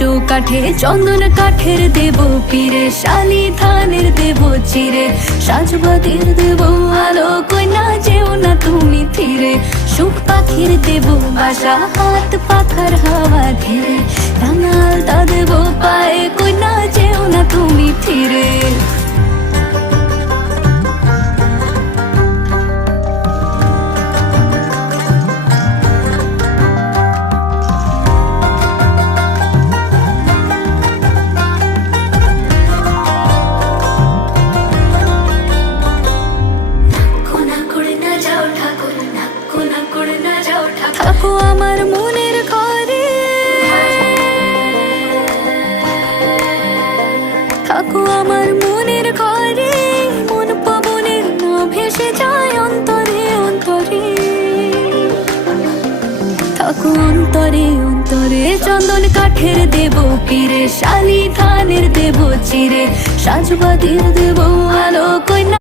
চৌকাঠে চন্দন কাঠের দেব পীরে, শালি ধানের দেব চিরে, সাজবাতির দেব আলো, কইনা যেও না তুমি ফিরে। সুখ পাখির দেব বাসা, হাত পাখার হাওয়া ধীরে, রাঙা আলতা দেব পায়ে, কইনা যেও না তুমি ফিরে। থাকো আমার মনের ঘরে, থাকো আমার মনের ঘরে, মন পবনের না ভেসে যায় অন্তরে অন্তরে। থাকো অন্তরে অন্তরে, চন্দন কাঠের দেব পীরে, শালি ধানের দেব চিরে, সাজবাতির দেব আলো, কইনা